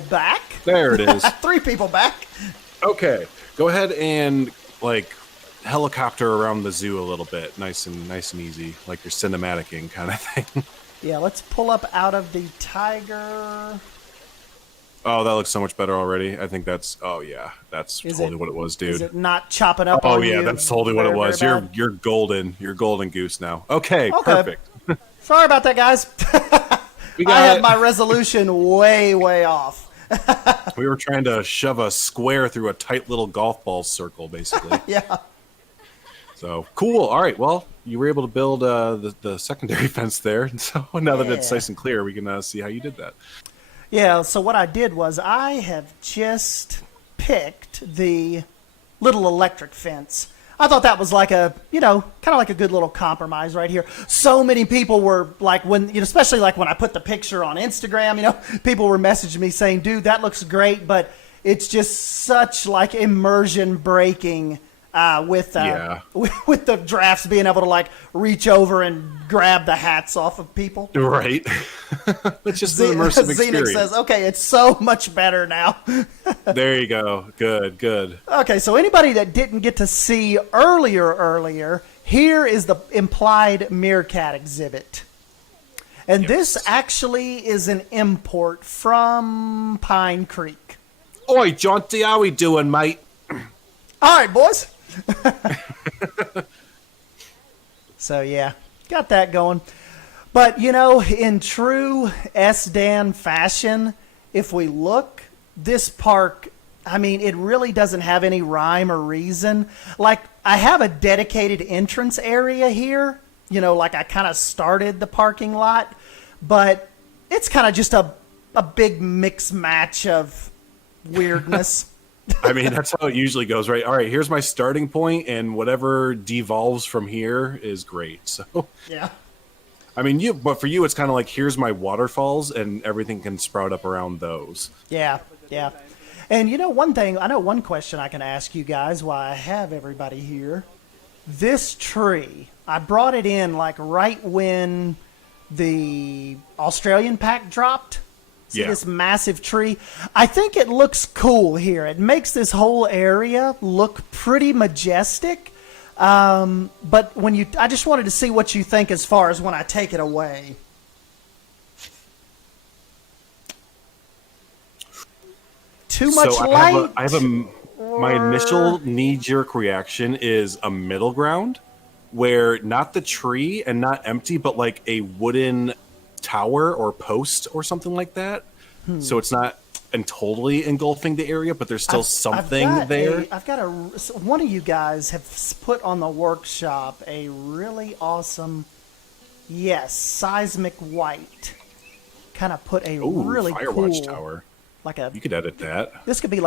Back. There it is. 3 people back. Okay, go ahead and like helicopter around the zoo a little bit, nice and easy, like your cinematicing kind of thing. Yeah, let's pull up out of the tiger. Oh, that looks so much better already. I think that's. Oh yeah, that's totally what it was, dude. Is it not chopping up? Oh on yeah, you that's totally what it was. very You're golden. You're golden goose now. Okay. Perfect. Sorry about that, guys. I had my resolution way off. We were trying to shove a square through a tight little golf ball circle, basically. Yeah. So cool. All right. Well, you were able to build the secondary fence there. So now that it's nice and clear, we can see how you did that. Yeah. So what I did was I have just picked the little electric fence. I thought that was like a, kind of like a good little compromise right here. So many people were like, especially like when I put the picture on Instagram, people were messaging me saying, dude, that looks great, but it's just such like immersion breaking with the drafts being able to like reach over and grab the hats off of people. Right. It's just an immersive experience. Xenix says, okay, it's so much better now. There you go. Good. Okay, so anybody that didn't get to see earlier, here is the implied Meerkat exhibit. And this actually is an import from Pine Creek. Oi, Jaunty, how we doing, mate? All right, boys. So, yeah, got that going. But, in true S-Dan fashion, if we look, this park, I mean, it really doesn't have any rhyme or reason. Like, I have a dedicated entrance area here, like I kind of started the parking lot, but it's kind of just a big mix match of weirdness. I mean, that's how it usually goes, right? All right, here's my starting point, and whatever devolves from here is great. So, yeah. I mean, but for you, it's kind of like, here's my waterfalls, and everything can sprout up around those. Yeah. And one thing, I know one question I can ask you guys while I have everybody here. This tree, I brought it in like right when the Australian pack dropped. See this massive tree? I think it looks cool here. It makes this whole area look pretty majestic. But I just wanted to see what you think as far as when I take it away. Too much light? My initial knee-jerk reaction is a middle ground where not the tree and not empty, but like a wooden tower or post or something like that. So it's not totally engulfing the area, but there's still something there. One of you guys have put on the workshop a really awesome, seismic white. Kind of put a really cool Firewatch tower. You could edit that. This could be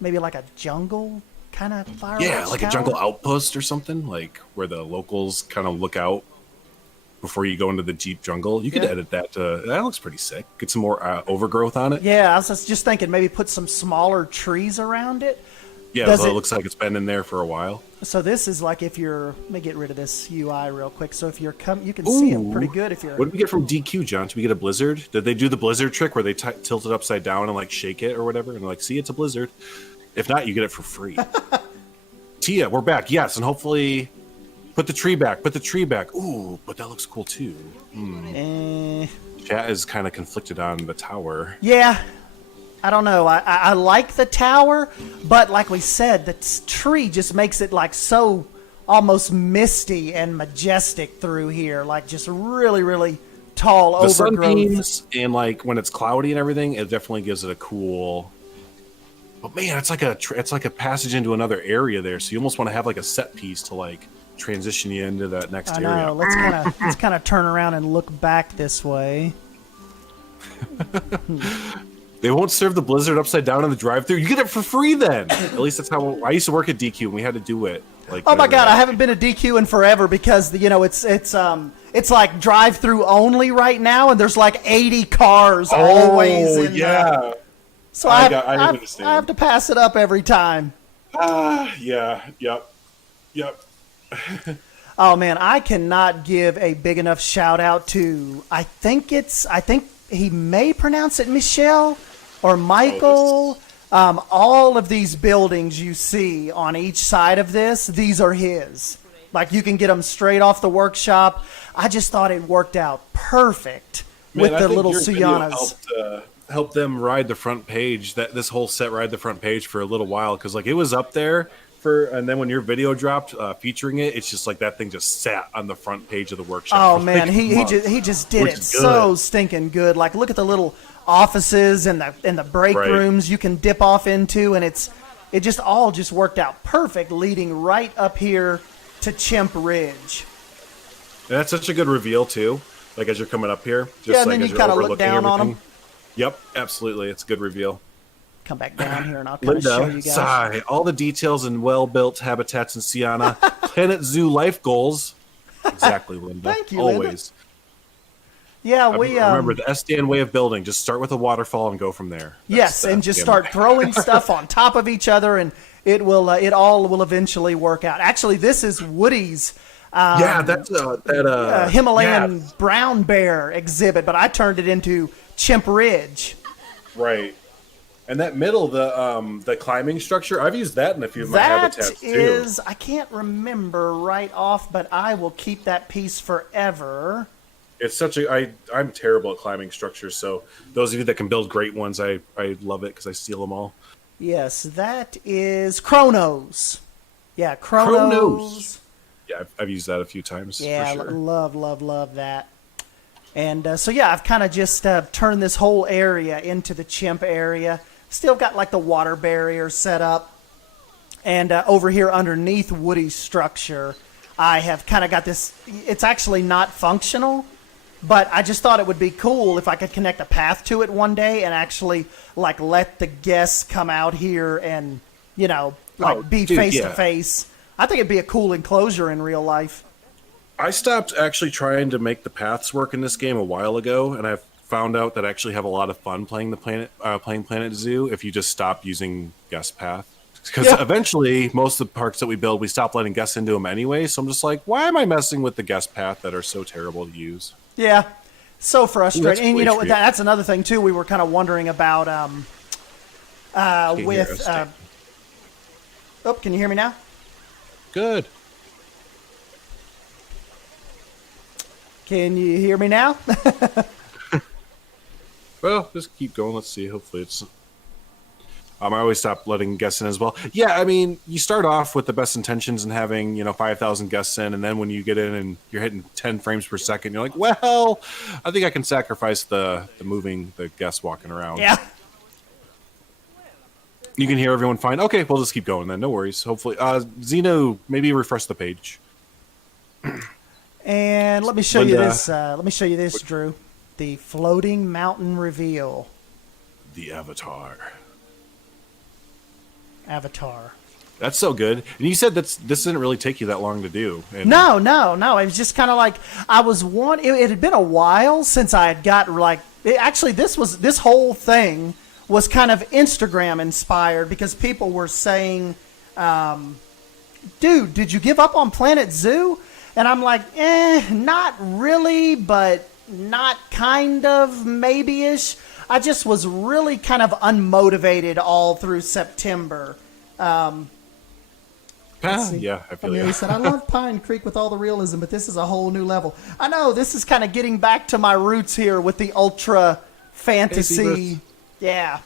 maybe like a jungle kind of Firewatch Yeah, like tower. a jungle outpost or something, like where the locals kind of look out before you go into the deep jungle. You could edit that. That looks pretty sick. Get some more overgrowth on it. Yeah, I was just thinking maybe put some smaller trees around it. Yeah, so it looks like it's been in there for a while. So this is like if you're... Let me get rid of this UI real quick. So if you're you can see it pretty good if you're... What did we get from DQ, John? Did we get a blizzard? Did they do the blizzard trick where they tilt it upside down and like shake it or whatever? And like, see, it's a blizzard. If not, you get it for free. Tia, we're back. Yes, and hopefully... Put the tree back. Ooh, but that looks cool too. Chat is kind of conflicted on the tower. Yeah. I don't know. I like the tower, but like we said, the tree just makes it like so almost misty and majestic through here. Like just really, really tall overgrowth. The sunbeams and like when it's cloudy and everything, it definitely gives it a cool... But man, it's like a passage into another area there. So you almost want to have like a set piece to like transition you into that next area. I know. Let's kind of turn around and look back this way. They won't serve the blizzard upside down in the drive-thru. You get it for free then. At least that's how I used to work at DQ and we had to do it. Like, oh my god, I haven't been to DQ in forever because it's like drive-through only right now, and there's like 80 cars always in there. So I have to pass it up every time. Yep. Oh man, I cannot give a big enough shout out to. I think he may pronounce it Michelle. or Michael. All of these buildings you see on each side of this, these are his. Like, you can get them straight off the workshop. I just thought it worked out perfect with the little Suyanas. Helped them ride the front page. This whole set ride the front page for a little while, because like it was up there and then when your video dropped featuring it, it's just like that thing just sat on the front page of the workshop. Oh man, he just did it so stinking good. Like, look at the little offices and the break rooms you can dip off into, and it just all worked out perfect, leading right up here to Chimp Ridge. And that's such a good reveal too. Like as you're coming up here, just and then you kind of look down on them. Yep, absolutely. It's a good reveal. Come back down here and I'll kind of show you guys. Sigh, all the details in well-built habitats in Suyana. Planet Zoo life goals. Exactly, Linda. Thank you, always. Linda. Yeah, remember the SDN way of building. Just start with a waterfall and go from there. And just start throwing stuff on top of each other, and it all will eventually work out. Actually, this is Woody's. That's Himalayan brown bear exhibit, but I turned it into Chimp Ridge. Right. And that middle, the climbing structure, I've used that in a few of my habitats too. I can't remember right off, but I will keep that piece forever. It's I'm terrible at climbing structures, so those of you that can build great ones, I love it because I steal them all. Yes, that is Chronos. Yeah, Chronos. Yeah, I've used that a few times. Yeah, for sure. love that. And I've kind of just turned this whole area into the chimp area. Still got like the water barrier set up. And over here underneath Woody's structure, I have kind of got this. It's actually not functional, but I just thought it would be cool if I could connect a path to it one day and actually like let the guests come out here and, be face to face. I think it'd be a cool enclosure in real life. I stopped actually trying to make the paths work in this game a while ago, and I've found out that I actually have a lot of fun playing Planet Zoo if you just stop using guest path. Because eventually, most of the parks that we build, we stop letting guests into them anyway. So I'm just like, why am I messing with the guest path that are so terrible to use? Yeah, so frustrating. And that's another thing too. We were kind of wondering about with. Can you hear me now? Good. Can you hear me now? Well, just keep going. Let's see. Hopefully it's... I always stop letting guests in as well. Yeah, I mean, you start off with the best intentions and having, 5,000 guests in, and then when you get in and you're hitting 10 frames per second, you're like, well, I think I can sacrifice the moving, the guests walking around. Yeah. You can hear everyone fine. Okay, we'll just keep going then. No worries. Hopefully. Zeno, maybe refresh the page. And let me show you this. Let me show you this, Drew. The floating mountain reveal. The Avatar. That's so good. And you said this didn't really take you that long to do. And No. It was just kind of like it had been a while since I had got this whole thing was kind of Instagram inspired because people were saying, dude, did you give up on Planet Zoo? And I'm like, not really, but not kind of, maybe-ish. I just was really kind of unmotivated all through September. Yeah, I feel He said, I love Pine Creek with all the realism, but this is a whole new level. I know, this is kind of getting back to my roots here with the ultra fantasy. Yeah.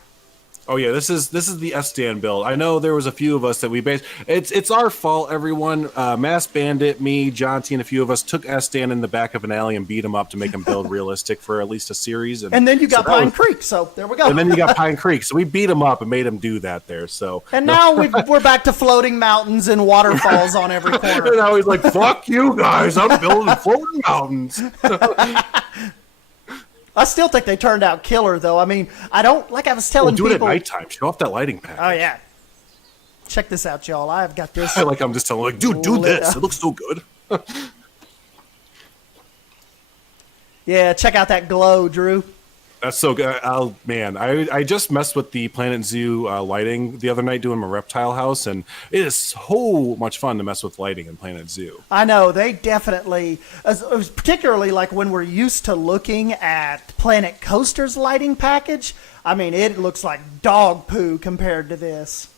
Oh yeah, this is the SDN build. I know there was a few of us that we based. It's our fault, everyone. Mass Bandit, me, Jonty, and a few of us took SDN in the back of an alley and beat him up to make him build realistic for at least a series. And then you got Pine Creek, so there we go. And then you got Pine Creek, so we beat him up and made him do that there. So now we're back to floating mountains and waterfalls on every corner. And now he's like, "Fuck you guys! I'm building floating mountains." I still think they turned out killer, though. I mean, I don't, like I was telling people... do it at nighttime. Show off that lighting package. Oh, yeah. Check this out, y'all. I've got this... I'm just telling dude, do this. It looks so good. Yeah, check out that glow, Drew. That's so good. Oh man, I just messed with the Planet Zoo lighting the other night doing my reptile house, and it is so much fun to mess with lighting in Planet Zoo. I know they definitely, particularly like when we're used to looking at Planet Coaster's lighting package. I mean, it looks like dog poo compared to this.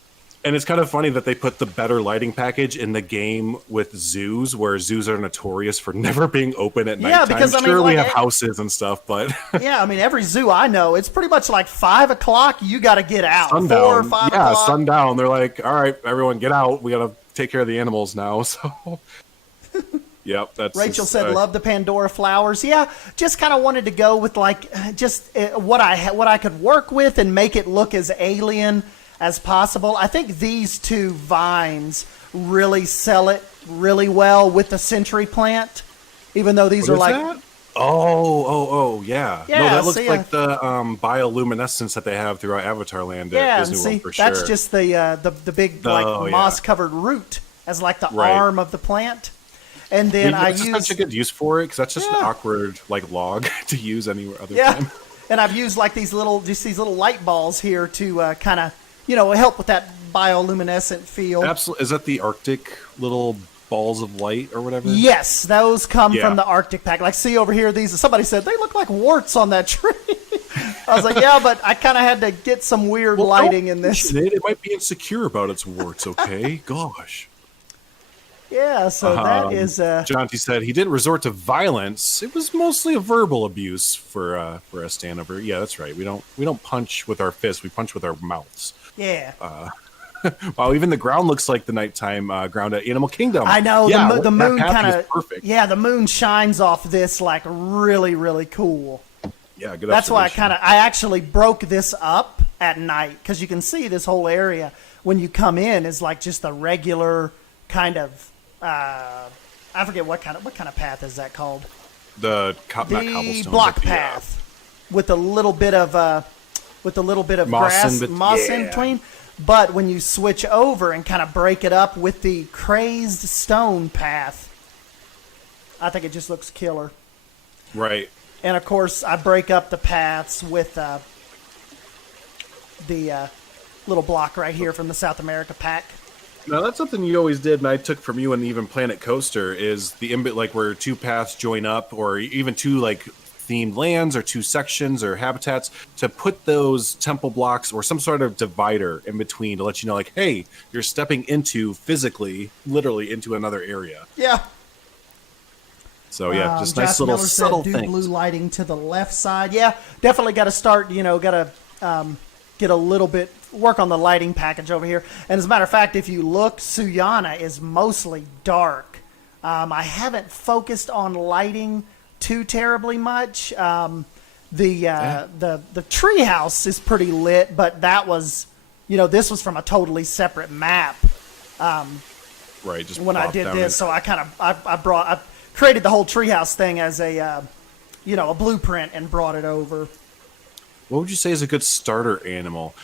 And it's kind of funny that they put the better lighting package in the game with zoos, where zoos are notorious for never being open at nighttime. Because I mean, sure, we like, have houses and stuff, but yeah, I mean, every zoo I know, it's pretty much like 5 o'clock. You got to get out. sundown. 4 or 5 o'clock. Yeah, sundown. They're like, all right, everyone, get out. We got to take care of the animals now. So, yep. That's Rachel said, "Love the Pandora flowers." Yeah, just kind of wanted to go with like just what I could work with and make it look as alien as possible. I think these 2 vines really sell it really well with the century plant, even though these What are is like that? Oh, yeah. Yeah, No, that looks see, like the bioluminescence that they have throughout Avatar Land at Disney see, World for sure. that's just the big like moss covered root as like the arm of the plant. And then I use such a good use for it because that's just an awkward like log to use anywhere other time. And I've used like these little light balls here to kind of help with that bioluminescent feel. Absolutely. Is that the Arctic little balls of light or whatever? Yes, those come from the Arctic pack. Like, see over here, these. Somebody said they look like warts on that tree. I was like, yeah, but I kind of had to get some weird lighting in this. It might be insecure about its warts. Okay, gosh. Yeah, so that is. Jonty said he didn't resort to violence. It was mostly a verbal abuse for a Stanover. Yeah, that's right. We don't punch with our fists. We punch with our mouths. Yeah. Wow, even the ground looks like the nighttime ground at Animal Kingdom. I know. Yeah, the moon kind of perfect. Yeah, the moon shines off this like really, really cool. Yeah, good. That's why I actually broke this up at night because you can see this whole area when you come in is like just a regular kind of. I forget what kind of path is that called? The block path with a little bit of moss in between. But when you switch over and kind of break it up with the crazed stone path, I think it just looks killer. Right. And of course, I break up the paths with the little block right here from the South America pack. Now that's something you always did, and I took from you and even Planet Coaster is the like where 2 paths join up, or even 2 like themed lands or 2 sections or habitats, to put those temple blocks or some sort of divider in between to let you know, like, hey, you're stepping into physically, literally into another area. Yeah. So yeah, just nice Josh little Miller subtle said, things. blue lighting to the left side. Yeah, definitely got to start. Got to get a little bit work on the lighting package over here. And as a matter of fact, if you look, Suyana is mostly dark. I haven't focused on lighting too terribly much. The treehouse is pretty lit, but that was, this was from a totally separate map. Right. Just when I did this, so I kind of I created the whole treehouse thing as a blueprint and brought it over. What would you say is a good starter animal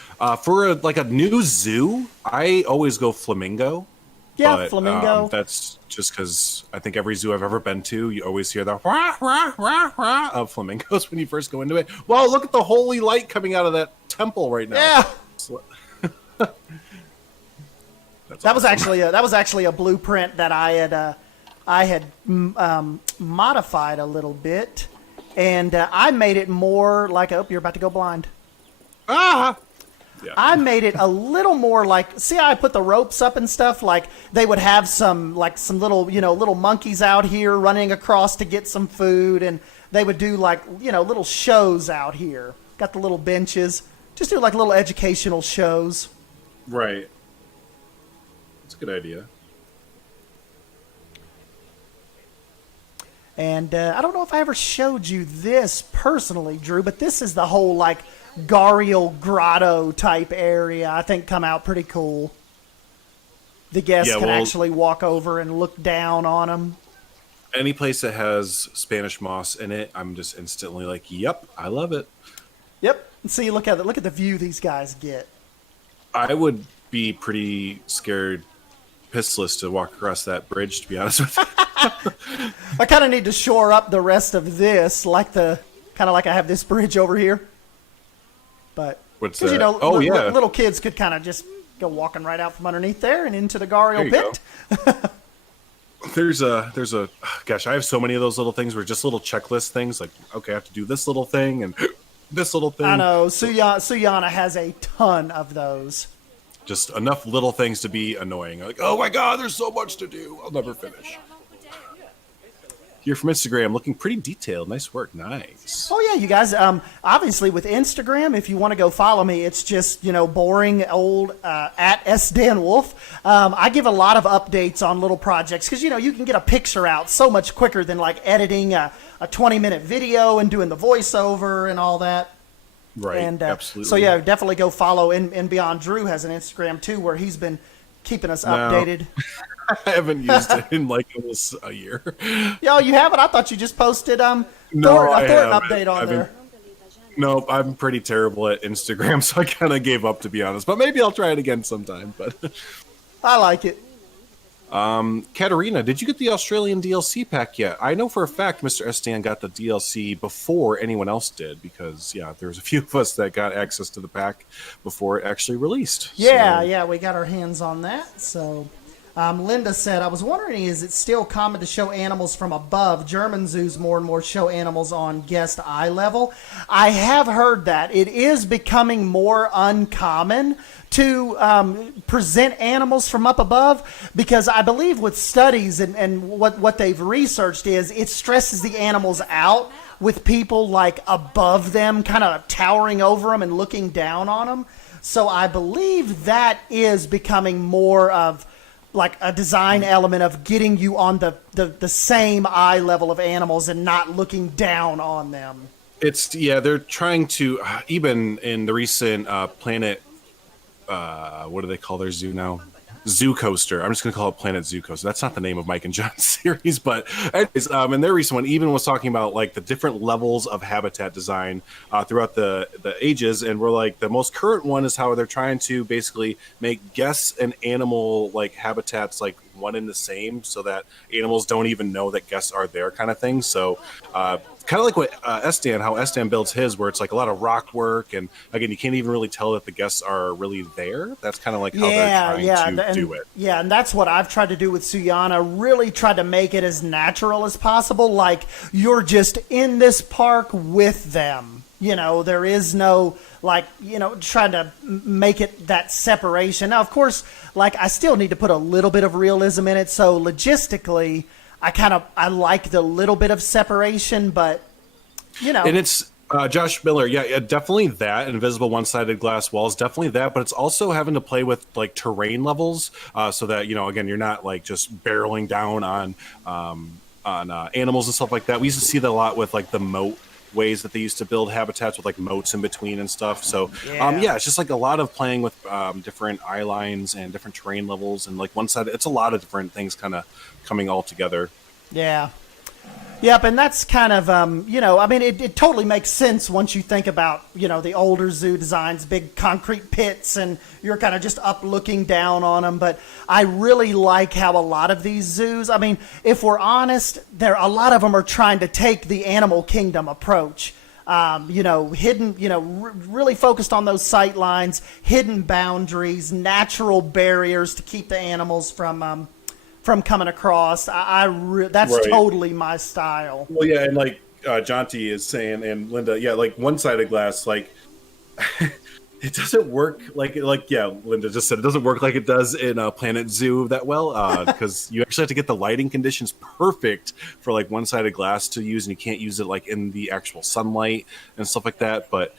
for a new zoo? I always go flamingo. Yeah, but, flamingo. That's just because I think every zoo I've ever been to, you always hear the rah, rah, rah, rah of flamingos when you first go into it. Wow, look at the holy light coming out of that temple right now. Yeah. That was actually a blueprint that I had modified a little bit, and I made it more like you're about to go blind. Ah. Yeah. I made it a little more like, see how I put the ropes up and stuff? Like they would have some little, little monkeys out here running across to get some food, and they would do little shows out here. Got the little benches. Just do like little educational shows. Right. That's a good idea. And I don't know if I ever showed you this personally, Drew, but this is the whole Garial grotto type area. I think come out pretty cool. The guests can actually walk over and look down on them. Any place that has Spanish moss in it, I'm just instantly like, yep, I love it. Yep. See, look at the view these guys get. I would be pretty scared pissless to walk across that bridge, to be honest with you. I kind of need to shore up the rest of this, like the kind of like I have this bridge over here. But What's because that? little kids could kind of just go walking right out from underneath there and into the Gario pit. There's a gosh, I have so many of those little things where just little checklist things like, okay, I have to do this little thing and this little thing. I know Suyana has a ton of those. Just enough little things to be annoying. Like, oh my god, there's so much to do. I'll never finish. Here from Instagram, looking pretty detailed. Nice work. Nice. Oh yeah, you guys. Obviously, with Instagram, if you want to go follow me, it's just boring old at @sdanwolf. I give a lot of updates on little projects because you can get a picture out so much quicker than like editing a 20-minute video and doing the voiceover and all that. Right. And absolutely. So yeah, definitely go follow. And Beyond Drew has an Instagram too where he's been keeping us updated. I haven't used it in like almost a year. Yo, you haven't? I thought you just posted No, Thornton update on there. No, I'm pretty terrible at Instagram, so I kind of gave up, to be honest. But maybe I'll try it again sometime. But I like it. Katarina, did you get the Australian DLC pack yet? I know for a fact Mr. Estan got the DLC before anyone else did, because there was a few of us that got access to the pack before it actually released. Yeah, we got our hands on that. So Linda said, I was wondering, is it still common to show animals from above? German zoos more and more show animals on guest eye level. I have heard that. It is becoming more uncommon to present animals from up above, because I believe with studies and what they've researched is it stresses the animals out with people like above them, kind of towering over them and looking down on them. So I believe that is becoming more of like a design element of getting you on the same eye level of animals and not looking down on them. They're trying to, even in the recent Planet, what do they call their zoo now? Zoo Coaster. I'm just going to call it Planet Zoo Coaster. That's not the name of Mike and John's series, but anyways, in their recent one, even was talking about like the different levels of habitat design throughout the ages, and we're like, the most current one is how they're trying to basically make guests and animal like habitats like one and the same, so that animals don't even know that guests are there, kind of thing. So kind of like what how Estan builds his, where it's like a lot of rock work, and again, you can't even really tell that the guests are really there. That's kind of like how they're trying to do it. Yeah, and that's what I've tried to do with Suyana. Really tried to make it as natural as possible, like you're just in this park with them. There is no trying to make it that separation. Now, of course, like I still need to put a little bit of realism in it. So logistically, I like the little bit of separation, but And it's Josh Miller, yeah, definitely that. Invisible one-sided glass walls, definitely that. But it's also having to play with like terrain levels, so that again, you're not like just barreling down on animals and stuff like that. We used to see that a lot with like the moat ways that they used to build habitats with like moats in between and stuff. So it's just like a lot of playing with different eye lines and different terrain levels, and like one side, it's a lot of different things kind of coming all together. Yeah. Yep, and that's kind of, it totally makes sense once you think about, the older zoo designs, big concrete pits, and you're kind of just up looking down on them. But I really like how a lot of these zoos, if we're honest, a lot of them are trying to take the animal kingdom approach. Hidden, really focused on those sight lines, hidden boundaries, natural barriers to keep the animals from coming across. That's totally my style. Well, yeah, and like Jonty is saying, and Linda, yeah, like one-sided glass, like it doesn't work Linda just said, it doesn't work like it does in Planet Zoo that well, because you actually have to get the lighting conditions perfect for like one-sided glass to use, and you can't use it like in the actual sunlight and stuff like that. But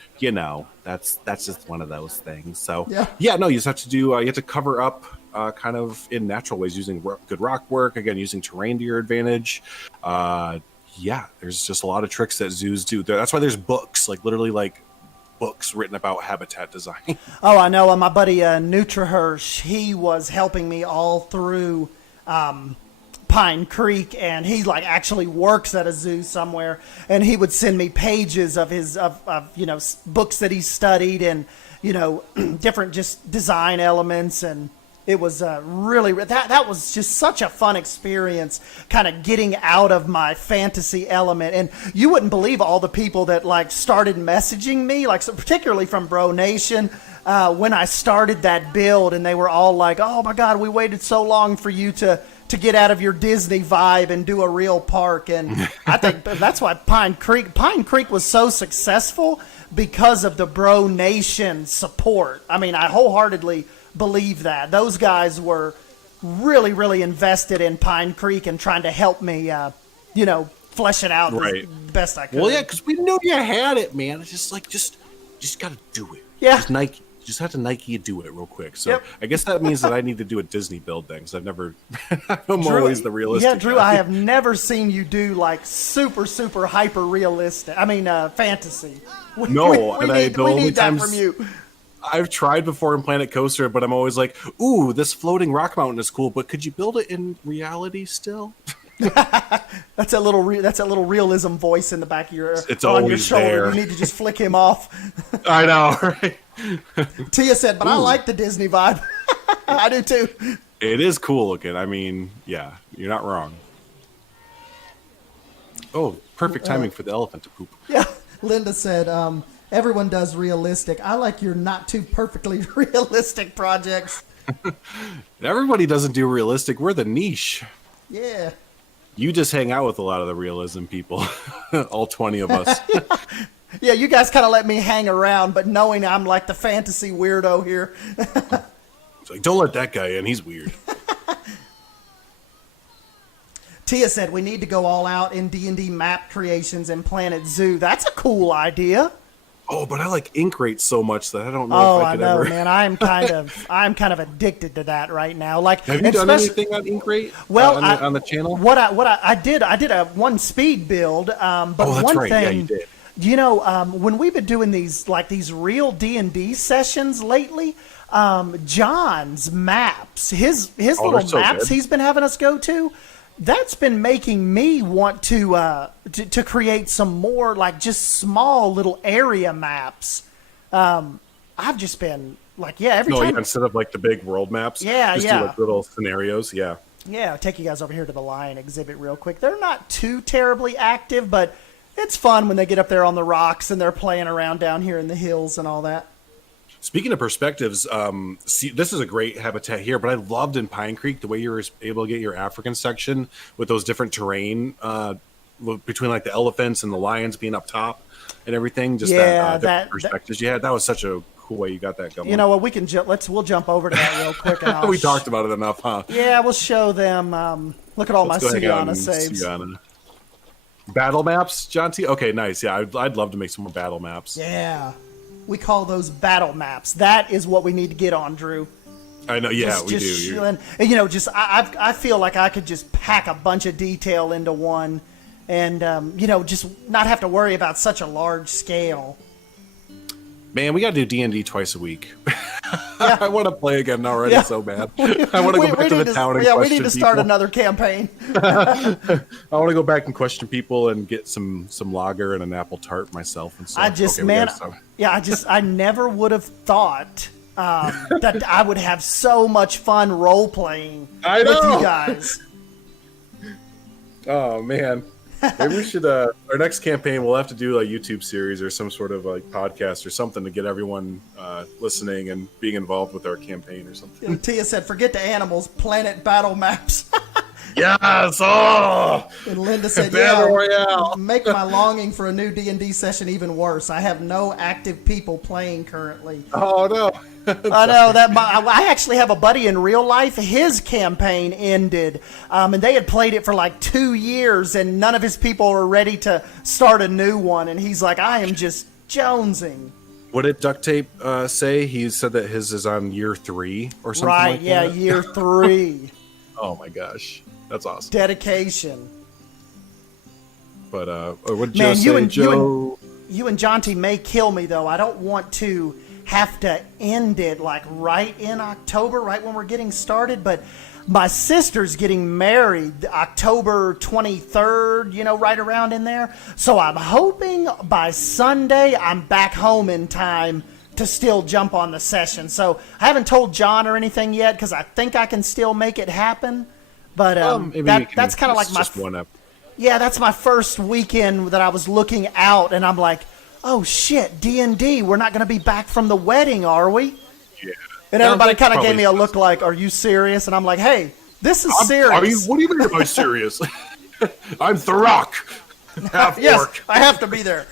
that's just one of those things. So you just have to do you have to cover up kind of in natural ways, using good rock work, again, using terrain to your advantage. There's just a lot of tricks that zoos do. That's why there's books, like literally like books written about habitat design. Oh, I know. My buddy NutriHirsch, he was helping me all through Pine Creek, and he like actually works at a zoo somewhere, and he would send me pages of his books that he studied, and different just design elements, and It was really that was just such a fun experience, kind of getting out of my fantasy element. And you wouldn't believe all the people that like started messaging me, like so particularly from Bro Nation, when I started that build, and they were all like, "Oh my God, we waited so long for you to get out of your Disney vibe and do a real park." And I think that's why Pine Creek was so successful, because of the Bro Nation support. I mean, I wholeheartedly believe that. Those guys were really, really invested in Pine Creek and trying to help me, flesh it out the best I could. Well, yeah, because we knew you had it, man. It's just like, just got to do it. Yeah. Just Nike. Just have to Nike do it real quick. So I guess that means that I need to do a Disney build then, because I've never, I'm always the realistic. Yeah, Drew, guy. I have never seen you do like super, super hyper realistic. I mean, fantasy. We need that from you. I've tried before in Planet Coaster, but I'm always like, ooh, this floating rock mountain is cool, but could you build it in reality still? That's a little realism voice in the back of your it's on always your shoulder. There. You need to just flick him off. I know, right? Tia said, but I like the Disney vibe. I do too. It is cool looking. I mean, yeah, you're not wrong. Oh, perfect timing for the elephant to poop. Yeah, Linda said, everyone does realistic. I like your not too perfectly realistic projects. Everybody doesn't do realistic. We're the niche. Yeah. You just hang out with a lot of the realism people. All 20 of us. Yeah, you guys kind of let me hang around, but knowing I'm like the fantasy weirdo here. It's like, don't let that guy in. He's weird. Tia said we need to go all out in D&D map creations in Planet Zoo. That's a cool idea. Oh, but I like ink rates so much that I don't know if I could ever. Man. I'm kind of addicted to that right now. Like, have you done anything on ink rate? Well, on the channel. What I did a one speed build. But that's one right. thing, Yeah, you did. When we've been doing these real D&D sessions lately, John's maps, his little maps he's been having us go to, that's been making me want to create some more like just small little area maps. I've just been like, every time. Instead of like the big world maps. Do like little scenarios. Yeah. Yeah, I'll take you guys over here to the lion exhibit real quick. They're not too terribly active, but it's fun when they get up there on the rocks and they're playing around down here in the hills and all that. Speaking of perspectives, this is a great habitat here, but I loved in Pine Creek the way you were able to get your African section with those different terrain between like the elephants and the lions being up top and everything. Just that perspectives you had. That was such a cool way you got that going. You know what? We can we'll jump over to that real quick. And we talked about it enough, huh? Yeah, we'll show them. Look at all my Suyana saves. Suyana. Battle maps, John T. Okay, nice. Yeah, I'd love to make some more battle maps. Yeah. We call those battle maps. That is what we need to get on, Drew. I know, yeah, we do. And I feel like I could just pack a bunch of detail into one and, just not have to worry about such a large scale. Man, we got to do D&D twice a week. Yeah. I want to play again already so bad. I want to go back to the town and question people. We need to start another campaign. I want to go back and question people and get some lager and an apple tart myself and stuff. I never would have thought that I would have so much fun role-playing with you guys. Oh, man. Maybe we should, our next campaign, we'll have to do a YouTube series or some sort of like podcast or something to get everyone listening and being involved with our campaign or something. Tia said, forget the animals, planet battle maps. Yes! Oh! And Linda said, Royale. Make my longing for a new D&D session even worse. I have no active people playing currently. Oh, no. I know that I actually have a buddy in real life. His campaign ended, and they had played it for like 2 years, and none of his people were ready to start a new one. And he's like, I am just jonesing. What did Duct Tape say? He said that his is on year 3 or something like that? Right, year 3. Oh, my gosh. That's awesome. Dedication. But what did Joe say, Joe? You and Jonty may kill me, though. I don't want to have to end it like right in October, right when we're getting started. But my sister's getting married October 23rd, right around in there. So I'm hoping by Sunday I'm back home in time to still jump on the session. So I haven't told John or anything yet because I think I can still make it happen. But that's kind of like my just one up. Yeah, that's my first weekend that I was looking out, and I'm like, oh shit, D&D, we're not going to be back from the wedding, are we? Yeah. And everybody kind of gave me a look like, are you serious? And I'm like, hey, this is serious. What do you mean am I serious? I'm the Rock. Yes, I have to be there.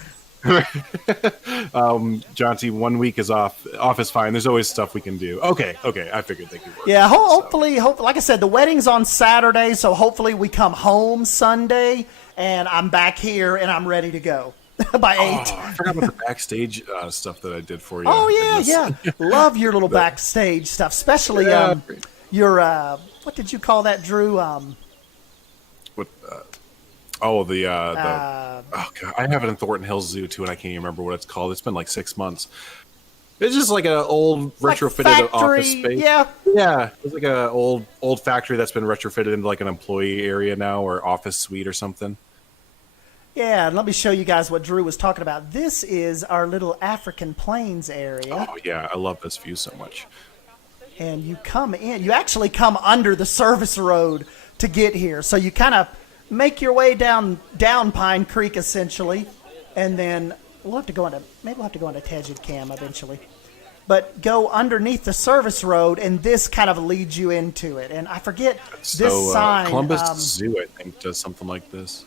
Jonty, 1 week is off. Off is fine. There's always stuff we can do. Okay. I figured they could work. Yeah, hopefully, like I said, the wedding's on Saturday, so hopefully we come home Sunday, and I'm back here, and I'm ready to go by 8. I forgot about the backstage stuff that I did for you. Oh, yeah. Love your little backstage stuff, especially your, what did you call that, Drew? Oh God, I have it in Thornton Hills Zoo too, and I can't even remember what it's called. It's been like 6 months. It's just like an old retrofitted office space. Yeah. It's like an old factory that's been retrofitted into like an employee area now, or office suite or something. Yeah, and let me show you guys what Drew was talking about. This is our little African Plains area. Oh yeah, I love this view so much. And you come in. You actually come under the service road to get here, so you kind of make your way down Pine Creek, essentially, and then we'll have to go into Tegid Cam eventually. But go underneath the service road, and this kind of leads you into it. And I forget this sign. Columbus Zoo, I think, does something like this.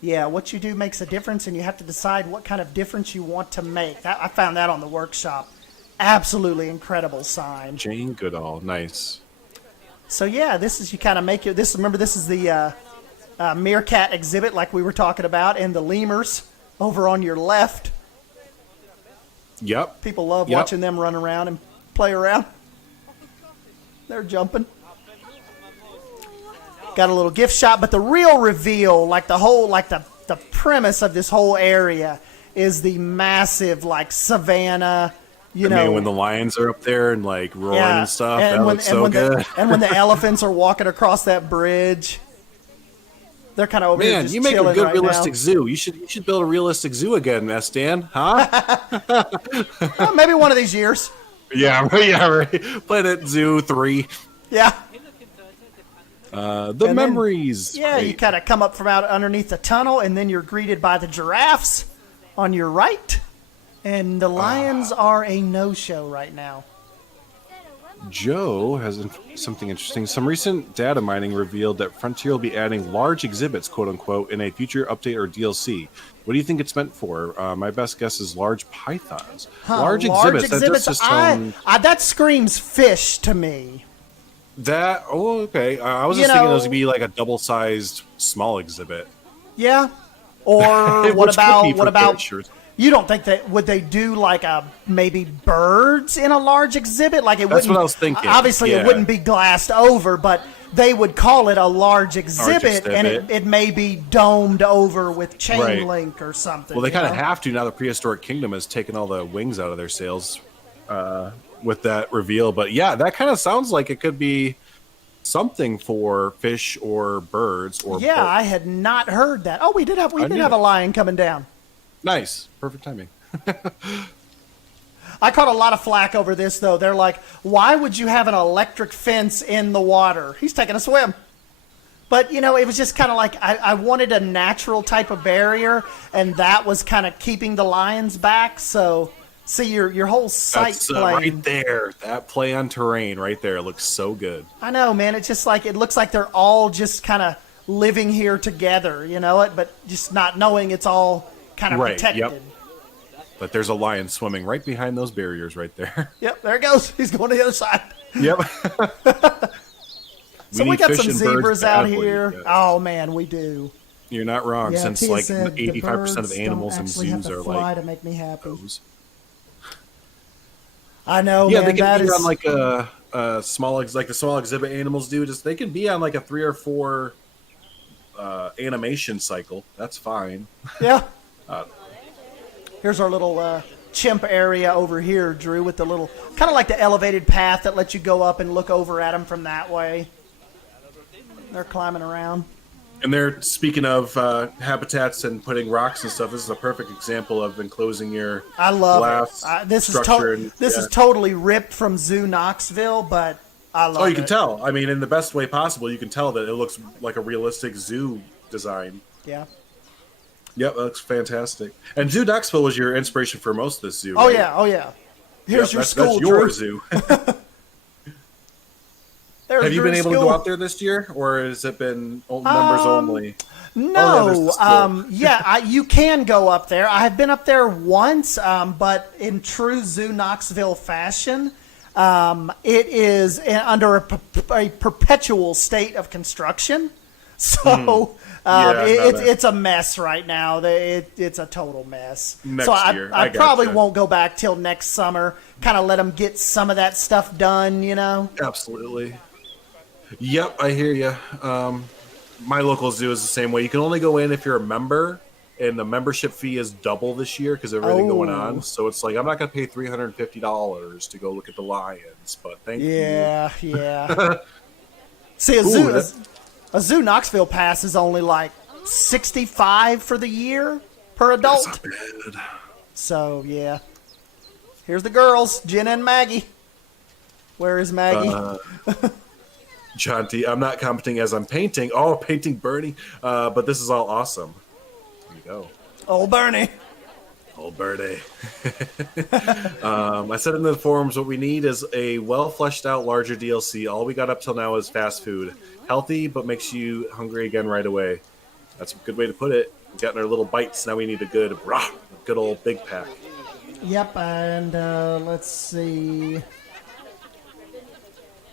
Yeah, what you do makes a difference, and you have to decide what kind of difference you want to make. I found that on the workshop. Absolutely incredible sign. Jane Goodall, nice. So yeah, this is you kind of make it. Remember, this is the meerkat exhibit like we were talking about, and the lemurs over on your left. Yep. People love watching them run around and play around. They're jumping. Got a little gift shop, but the real reveal, like the premise of this whole area is the massive like savannah. You know, when the lions are up there and like roaring and stuff, that looks so good. And when the elephants are walking across that bridge. They're kind of over here just you make a good realistic now. Zoo. You should build a realistic zoo again, Dan, huh? Well, maybe one of these years. Yeah, right. Planet Zoo 3. Yeah. The memories. Yeah, you kind of come up from out underneath the tunnel, and then you're greeted by the giraffes on your right, and the lions are a no-show right now. Joe has something interesting. Some recent data mining revealed that Frontier will be adding large exhibits, quote unquote, in a future update or DLC. What do you think it's meant for? My best guess is large pythons. Large exhibits. That screams fish to me. Okay. I was just thinking it was going to be like a double-sized small exhibit. Yeah. Or what about you don't think that would they do like maybe birds in a large exhibit? Like it That's what I was thinking. Obviously, it wouldn't be glassed over, but they would call it a large exhibit, and it may be domed over with chain link or something. Well, they kind of have to now. The Prehistoric Kingdom has taken all the wings out of their sails with that reveal. But yeah, that kind of sounds like it could be something for fish or birds or both. I had not heard that. Oh, we did have a lion coming down. Nice. Perfect timing. I caught a lot of flack over this, though. They're like, why would you have an electric fence in the water? He's taking a swim. But, it was just kind of like I wanted a natural type of barrier, and that was kind of keeping the lions back. So, see, your whole sight plane. Right there. That play on terrain right there looks so good. I know, man. It's just like it looks like they're all just kind of living here together, but just not knowing it's all kind of protected. Yep. But there's a lion swimming right behind those barriers right there. Yep, there it goes. He's going to the other side. Yep. So we got some zebras out here. Yes. Oh, man, we do. You're not wrong, since Tia like said 85% of animals in zoos are like to make me happy. Those. I know, man. They can be on like a small, like the small exhibit animals do. They can be on like a 3 or 4 animation cycle. That's fine. Yeah. Here's our little chimp area over here, Drew, with the little, kind of like the elevated path that lets you go up and look over at them from that way. They're climbing around. And they're speaking of habitats and putting rocks and stuff. This is a perfect example of enclosing your I love glass it. This structure. This is totally ripped from Zoo Knoxville, but I love it. Oh, you can tell. I mean, in the best way possible, you can tell that it looks like a realistic zoo design. Yeah. Yep, that looks fantastic. And Zoo Knoxville was your inspiration for most of this zoo. Oh right? yeah, oh yeah. Here's your school, that's your Drew. zoo. There's Have you been Drew's able to school. go out there this year, or has it been members only? No, there's the school. you can go up there. I have been up there once, but in true Zoo Knoxville fashion, it is under a perpetual state of construction. So it's a mess right now. It's a total mess. Next so year, I gotcha. probably won't go back till next summer. Kind of let them get some of that stuff done, you know? Absolutely. Yep, I hear you. My local zoo is the same way. You can only go in if you're a member, and the membership fee is double this year because of everything going on. So it's like I'm not going to pay $350 to go look at the lions, but thank you. Yeah. See, a Zoo Knoxville pass is only like $65 for the year per adult. That's not bad. So yeah, here's the girls, Jenna and Maggie. Where is Maggie? John T, I'm not commenting as I'm painting. Oh, painting Bernie. But this is all awesome. There you go. Old Bernie. Old Bernie. I said in the forums, what we need is a well fleshed out, larger DLC. All we got up till now is fast food. Healthy, but makes you hungry again right away. That's a good way to put it. We've gotten our little bites. Now we need a good old big pack. Yep, and let's see.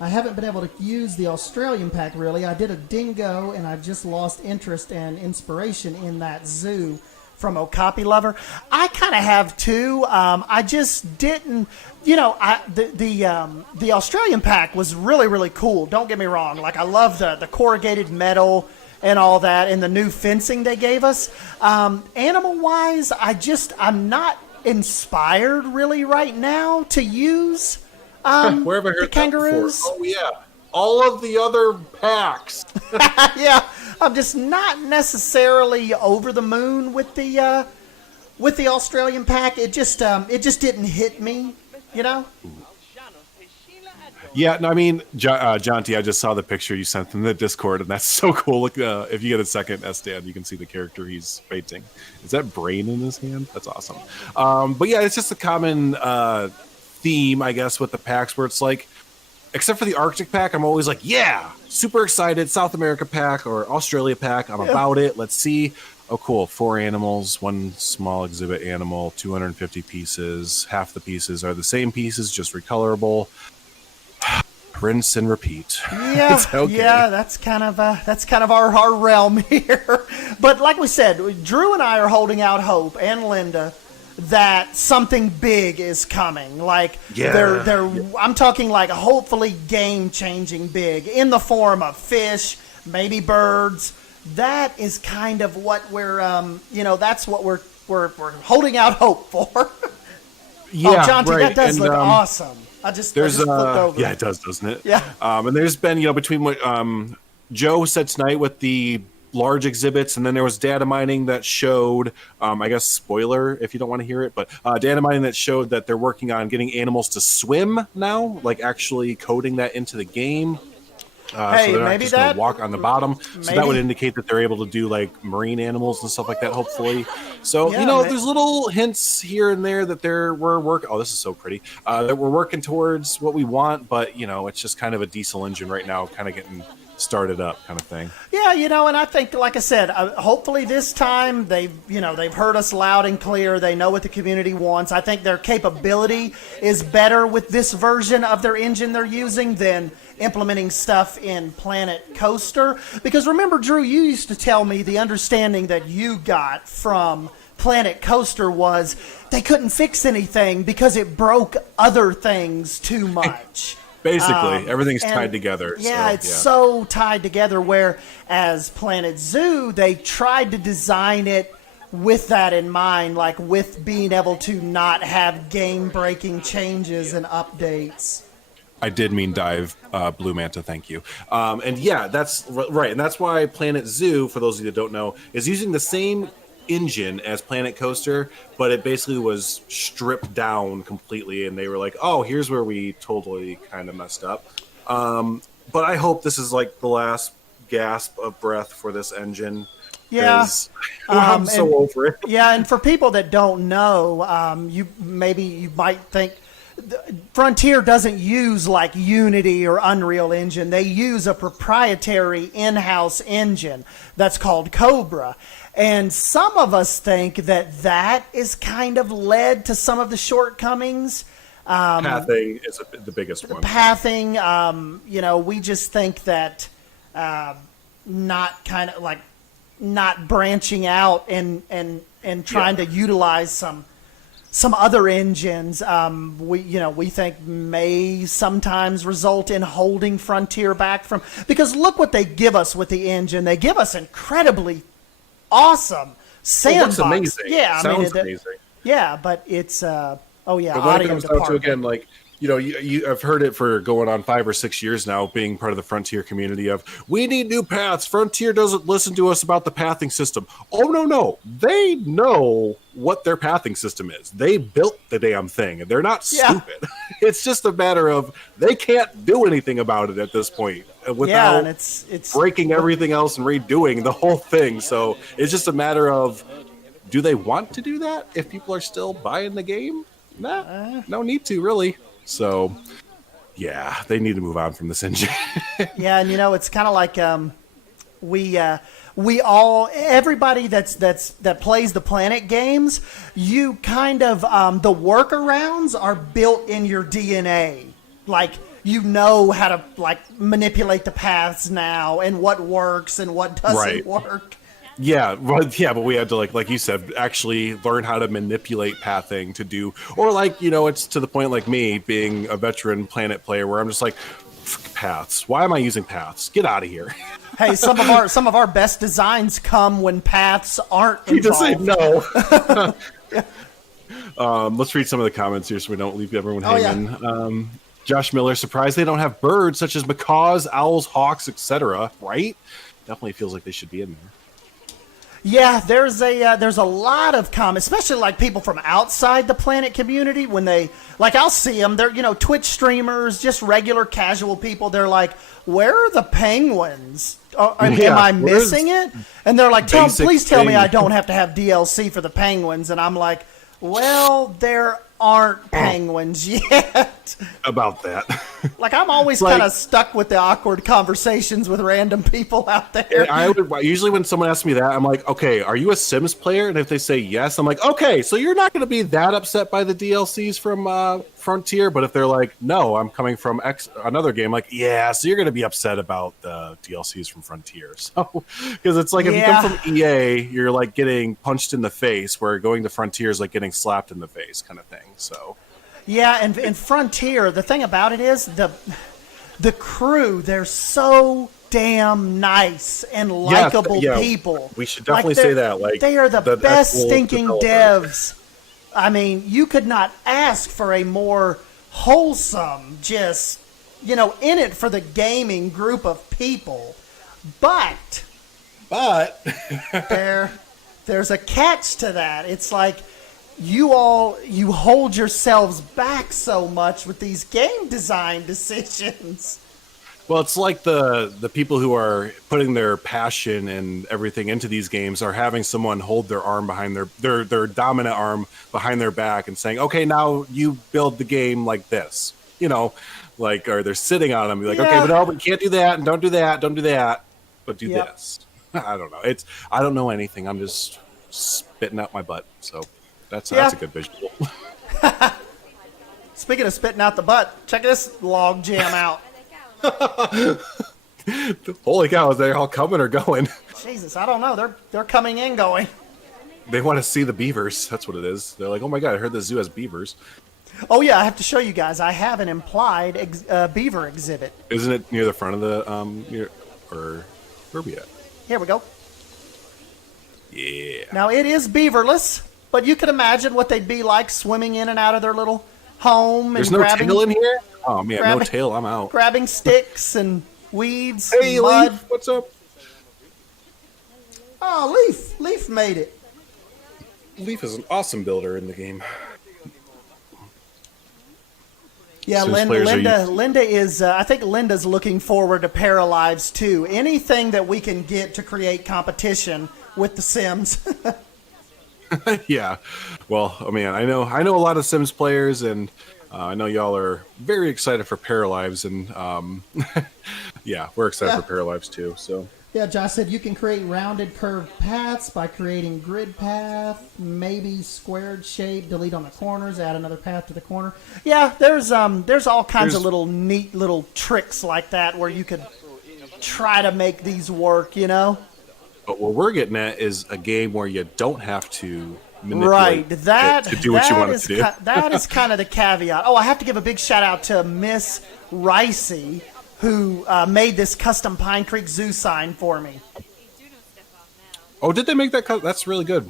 I haven't been able to use the Australian pack, really. I did a dingo, and I've just lost interest and inspiration in that zoo from Okapi Lover. I kind of have, too. I just didn't... You know, the Australian pack was really, really cool. Don't get me wrong. Like, I love the corrugated metal and all that, and the new fencing they gave us. Animal-wise, I'm not inspired, really, right now to use... Where have I heard the kangaroos? That before? Oh yeah, all of the other packs. Yeah, I'm just not necessarily over the moon with the Australian pack. It just didn't hit me, you know. Yeah, no, I mean, John T, I just saw the picture you sent in the Discord, and that's so cool. Look, if you get a second, S-Dan, you can see the character he's painting. Is that brain in his hand? That's awesome. But yeah, it's just a common theme, I guess, with the packs where it's like, except for the Arctic pack, I'm always like, yeah, super excited. South America pack or Australia pack, I'm about it. Let's see. Oh, cool. 4 animals, 1 small exhibit animal, 250 pieces. Half the pieces are the same pieces, just recolorable. Rinse and repeat. Yeah, okay. Yeah, that's kind of our realm here. But like we said, Drew and I are holding out hope, and Linda, that something big is coming. Like I'm talking like hopefully game-changing big in the form of fish, maybe birds. That is kind of what we're that's what we're holding out hope for. Yeah, John T, right. that does and, look awesome. I just flipped over. Yeah, it does, doesn't it? Yeah. And there's been, between what Joe said tonight with the large exhibits, and then there was data mining that showed, I guess, spoiler if you don't want to hear it, but data mining that showed that they're working on getting animals to swim now, like actually coding that into the game. So they're not just going to walk on the bottom. So that would indicate that they're able to do like marine animals and stuff like that, hopefully. So, there's little hints here and there that we're working. Oh, this is so pretty. That we're working towards what we want, but, it's just kind of a diesel engine right now, kind of getting started up kind of thing. Yeah, and I think, like I said, hopefully this time they've heard us loud and clear. They know what the community wants. I think their capability is better with this version of their engine they're using than implementing stuff in Planet Coaster. Because remember, Drew, you used to tell me the understanding that you got from Planet Coaster was they couldn't fix anything because it broke other things too much. Basically, everything's tied together. Yeah, it's so tied together, whereas Planet Zoo, they tried to design it with that in mind, like with being able to not have game-breaking changes and updates. I did mean dive, Blue Manta. Thank you. And yeah, that's right, and that's why Planet Zoo, for those of you that don't know, is using the same engine as Planet Coaster, but it basically was stripped down completely, and they were like, "Oh, here's where we totally kind of messed up." But I hope this is like the last gasp of breath for this engine. Yeah, I'm so over it. Yeah, and for people that don't know, you might think Frontier doesn't use like Unity or Unreal Engine. They use a proprietary in-house engine that's called Cobra. And some of us think that is kind of led to some of the shortcomings. Pathing is the biggest one. Pathing, we just think that not branching out and trying to utilize some other engines, we think may sometimes result in holding Frontier back from, because look what they give us with the engine. They give us incredibly awesome sandbox. It looks amazing. Yeah, sounds amazing. Yeah, but it's but when audio it comes down to, department. again, like, I've heard it for going on 5 or 6 years now, being part of the Frontier community of, we need new paths. Frontier doesn't listen to us about the pathing system. Oh, no. They know what their pathing system is. They built the damn thing, and they're not stupid. It's just a matter of they can't do anything about it at this point without and it's breaking everything else and redoing the whole thing. So it's just a matter of, do they want to do that if people are still buying the game? Nah, no need to, really. So, yeah, they need to move on from this engine. Yeah, and it's kind of like everybody that plays the Planet games, you kind of the workarounds are built in your DNA. Like, how to manipulate the paths now and what works and what doesn't work. Yeah, but we had to, like you said, actually learn how to manipulate pathing to do, or it's to the point like me being a veteran Planet player where I'm just like, paths. Why am I using paths? Get out of here. Hey, some of our best designs come when paths aren't involved. You just say no. Let's read some of the comments here so we don't leave everyone hanging. Yeah. Josh Miller, surprised they don't have birds such as macaws, owls, hawks, etc. Right? Definitely feels like they should be in there. Yeah, there's a lot of comments, especially like people from outside the Planet community, when I'll see them, they're, Twitch streamers, just regular casual people. They're like, where are the penguins? Am I missing it? And they're like, please tell me I don't have to have DLC for the penguins. And I'm like, well, there aren't penguins yet. About that. I'm always kind of stuck with the awkward conversations with random people out there. Usually when someone asks me that, I'm like, okay, are you a Sims player? And if they say yes, I'm like, okay, so you're not going to be that upset by the DLCs from Frontier. But if they're like, no, I'm coming from another game, like, yeah, so you're going to be upset about the DLCs from Frontier. So, because it's like, if you come from EA, you're like getting punched in the face, where going to Frontier is like getting slapped in the face kind of thing. So, yeah, and in Frontier, the thing about it is the crew, they're so damn nice and likable people. We should definitely say that. They are the best stinking devs. I mean, you could not ask for a more wholesome, just, in it for the gaming group of people. But there's a catch to that. It's like, you hold yourselves back so much with these game design decisions. Well, it's like the people who are putting their passion and everything into these games are having someone hold their arm behind their dominant arm behind their back and saying, okay, now you build the game like this, or they're sitting on them, like, okay, but no, but you can't do that, and don't do that, but do this. I don't know. I don't know anything. I'm just spitting out my butt. So that's a good visual. Speaking of spitting out the butt, check this log jam out. Holy cow, is they all coming or going? Jesus, I don't know. They're coming and going. They want to see the beavers. That's what it is. They're like, oh my god, I heard the zoo has beavers. Oh yeah, I have to show you guys. I have an implied beaver exhibit. Isn't it near the front of the or where are we at? Here we go. Yeah. Now it is beaverless, but you can imagine what they'd be like swimming in and out of their little home. There's and no grabbing... tail in here? Oh man, no tail. I'm out. Grabbing sticks and weeds, Hey, mud. Leaf, what's up? Oh, Leaf made it. Leaf is an awesome builder in the game. Yeah, Sims players are Linda is. I think Linda's looking forward to Paralives too. Anything that we can get to create competition with the Sims. Yeah. Well, I mean, I know a lot of Sims players, and I know y'all are very excited for Paralives, and yeah, we're excited for Paralives too. So. Yeah, Josh said you can create rounded curved paths by creating grid path, maybe squared shape, delete on the corners, add another path to the corner. Yeah, there's all kinds of little neat little tricks like that where you could try to make these work, you know? But what we're getting at is a game where you don't have to manipulate to do what you want to do. That is kind of the caveat. Oh, I have to give a big shout out to Miss Ricey, who made this custom Pine Creek Zoo sign for me. Oh, did they make that? That's really good.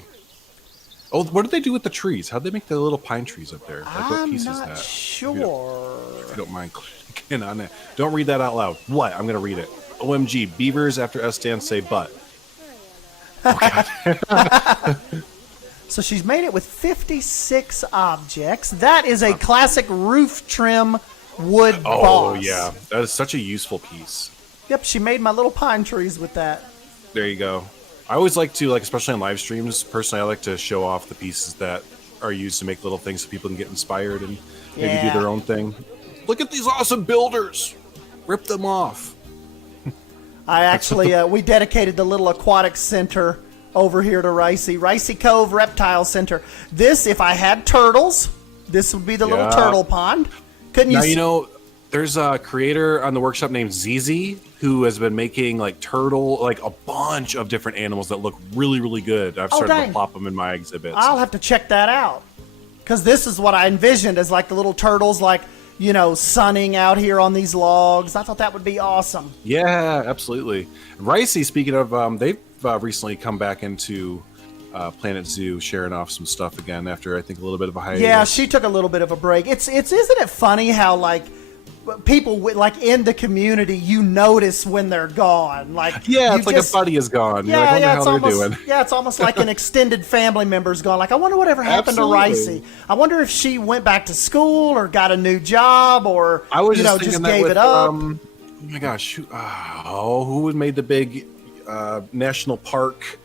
Oh, what did they do with the trees? How'd they make the little pine trees up there? Like, what piece is that? I'm not sure. If you don't mind clicking on that. Don't read that out loud. What? I'm going to read it. OMG, beavers after S dance say butt. Oh, God. So she's made it with 56 objects. That is a classic roof trim wood boss. Oh, yeah. That is such a useful piece. Yep, she made my little pine trees with that. There you go. I always like to, especially on live streams, personally, I like to show off the pieces that are used to make little things so people can get inspired and maybe do their own thing. Look at these awesome builders. Rip them off. I actually, we dedicated the little aquatic center over here to Ricey Cove Reptile Center. This, if I had turtles, this would be the little turtle pond. Couldn't you? Now, you know, there's a creator on the workshop named ZZ who has been making turtle, a bunch of different animals that look really, really good. I've started to plop them in my exhibits. I'll have to check that out. Because this is what I envisioned as the little turtles, sunning out here on these logs. I thought that would be awesome. Yeah, absolutely. Ricey, speaking of, they've recently come back into Planet Zoo, sharing off some stuff again after I think a little bit of a hiatus. Yeah, she took a little bit of a break. Isn't it funny how people in the community, you notice when they're gone. Yeah, it's a buddy is gone. Yeah, I wonder how they're doing. Yeah, it's almost like an extended family member's gone. I wonder whatever happened to Ricey. I wonder if she went back to school or got a new job or I was just gave it up. Oh my gosh, who made the big national park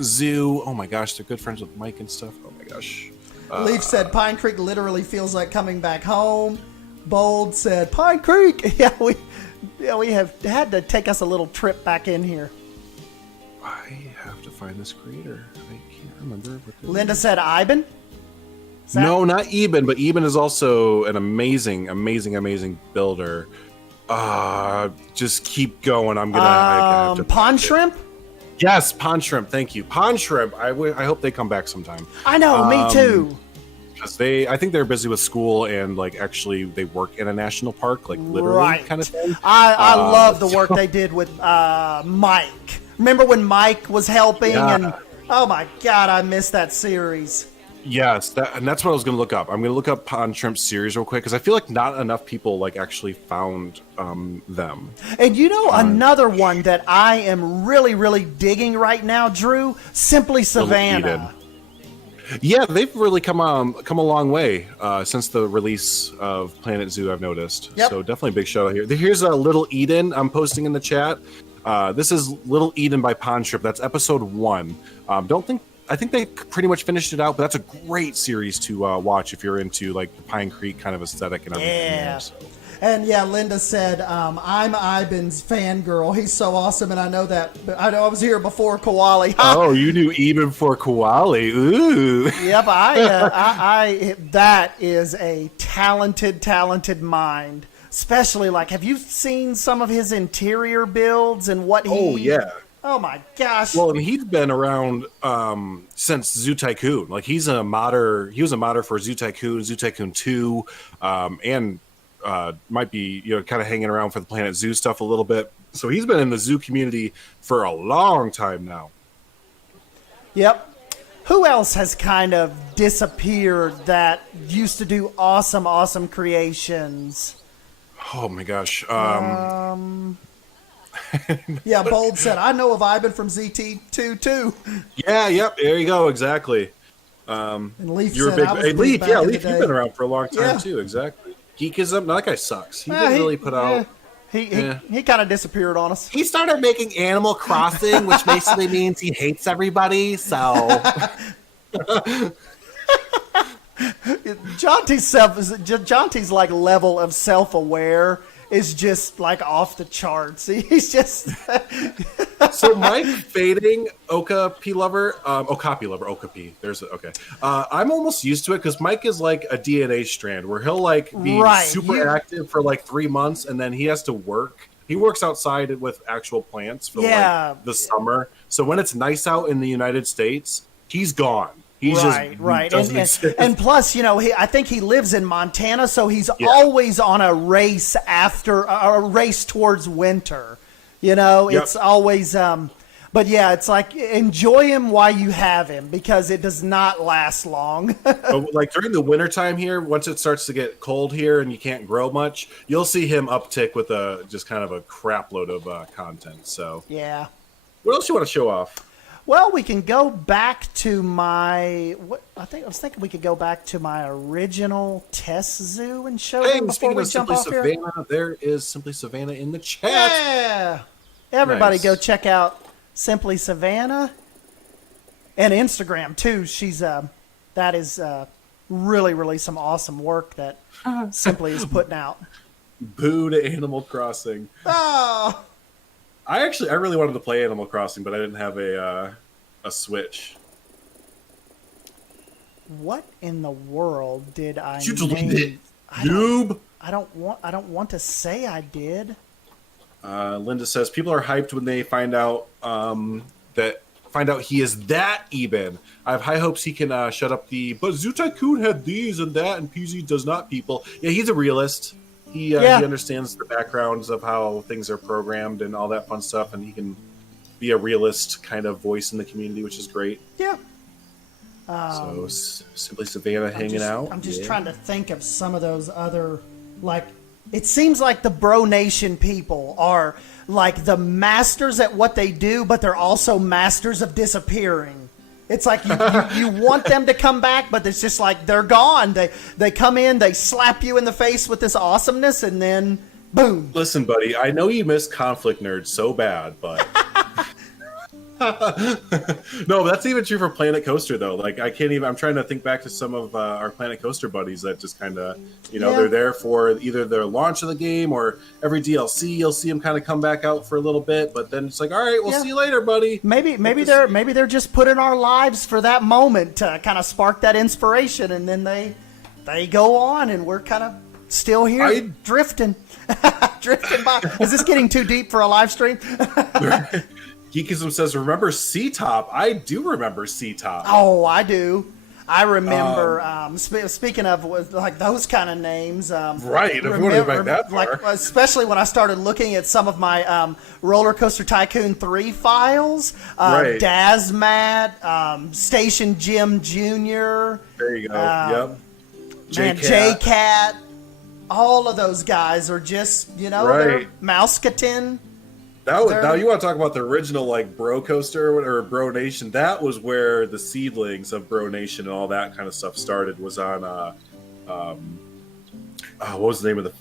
zoo? Oh my gosh, they're good friends with Mike and stuff. Oh my gosh. Leaf said Pine Creek literally feels like coming back home. Bold said Pine Creek. Yeah, we have had to take us a little trip back in here. I have to find this creator. I can't remember. Linda said Iben. No, not Eben, but Eben is also an amazing builder. Just keep going. I'm gonna. I have to Pond Shrimp. Yes, Pond Shrimp. Thank you, Pond Shrimp. I hope they come back sometime. I know, me too. Because I think they're busy with school and actually they work in a national park, literally kind of thing. I love the work they did with Mike. Remember when Mike was helping? Yeah. And oh my God, I missed that series. Yes, that's what I was going to look up. I'm going to look up Pond Shrimp series real quick because I feel like not enough people actually found them. And another one that I am really, really digging right now, Drew, Simply Savannah. Yeah, they've really come a long way since the release of Planet Zoo, I've noticed. Yep. So definitely a big shout out here. Here's a Little Eden I'm posting in the chat. This is Little Eden by Pond Shrimp. That's episode 1. I think they pretty much finished it out, but that's a great series to watch if you're into the Pine Creek kind of aesthetic and everything. Yeah. And yeah, Linda said, I'm Iben's fangirl. He's so awesome, and I know that. I know I was here before Koali. Oh, you knew Eben for Koali. Ooh. Yep, I that is a talented mind. Especially have you seen some of his interior builds and what he? Oh yeah. Oh my gosh. Well, and he's been around since Zoo Tycoon. He was a modder for Zoo Tycoon, Zoo Tycoon 2, and might be kind of hanging around for the Planet Zoo stuff a little bit. So he's been in the zoo community for a long time now. Yep. Who else has kind of disappeared that used to do awesome creations? Oh my gosh. Yeah, Bold said, I know of Ivan from ZT2 too. Yeah, yep, there you go, exactly. And Leaf You're a said, big I was hey, big Leaf, back yeah, in the Leaf, you've day. been around for a long time Yeah. too, exactly. Geekism, no, that guy sucks. He didn't really put out. He kind of disappeared on us. He started making Animal Crossing, which basically means he hates everybody. So Jonty's like level of self-aware is just like off the charts. He's just So Mike fading Okapi lover, Okapi. There's okay. I'm almost used to it because Mike is like a DNA strand where he'll like be super active for like 3 months and then he has to work. He works outside with actual plants for like the summer. So when it's nice out in the United States, he's gone. He's right. And plus, you know, I think he lives in Montana, so he's always on a race after a race towards winter. You know, it's always. But yeah, it's like enjoy him while you have him because it does not last long. But like during the wintertime here, once it starts to get cold here and you can't grow much, you'll see him uptick with just kind of a crap load of content. So yeah. What else you want to show off? Well, we can go back to I was thinking we could go back to my original test zoo and show them before we jump off here. There is Simply Savannah in the chat. Yeah, everybody go check out Simply Savannah and Instagram too. She's that is really some awesome work that Simply is putting out. Boo to Animal Crossing. Oh. I really wanted to play Animal Crossing, but I didn't have a Switch. What in the world did I You deleted it, noob. I don't want to say I did. Linda says people are hyped when they find out he is that Eben. I have high hopes he can shut up but Zoo Tycoon had these and that, and PZ does not. People, yeah, he's a realist. He understands the backgrounds of how things are programmed and all that fun stuff, and he can be a realist kind of voice in the community, which is great. Yeah. So Simply Savannah hanging out. I'm just trying to think of some of those other, like, it seems like the Bro Nation people are like the masters at what they do, but they're also masters of disappearing. It's like you want them to come back, but it's just like they're gone. They come in, they slap you in the face with this awesomeness, and then boom. Listen, buddy, I know you miss Conflict Nerd so bad, but no, that's even true for Planet Coaster though. Like I'm trying to think back to some of our Planet Coaster buddies that just kind of, they're there for either the launch of the game or every DLC. You'll see them kind of come back out for a little bit, but then it's like, all right, we'll see you later, buddy. Maybe they're just put in our lives for that moment to kind of spark that inspiration, and then they go on, and we're kind of still here drifting by. Is this getting too deep for a live stream? Geekism says, remember C-Top? I do remember C-Top. Oh, I do. I remember, speaking of like those kind of names. Right, if you want to go back that far. Like, especially when I started looking at some of my Roller Coaster Tycoon 3 files. Dazmat, Station Jim Jr. There you go, yep. J-Cat. All of those guys are just, they're Mousecatin. Now you want to talk about the original like Bro Coaster or Bro Nation? That was where the seedlings of Bro Nation and all that kind of stuff started. Was on what was the name of the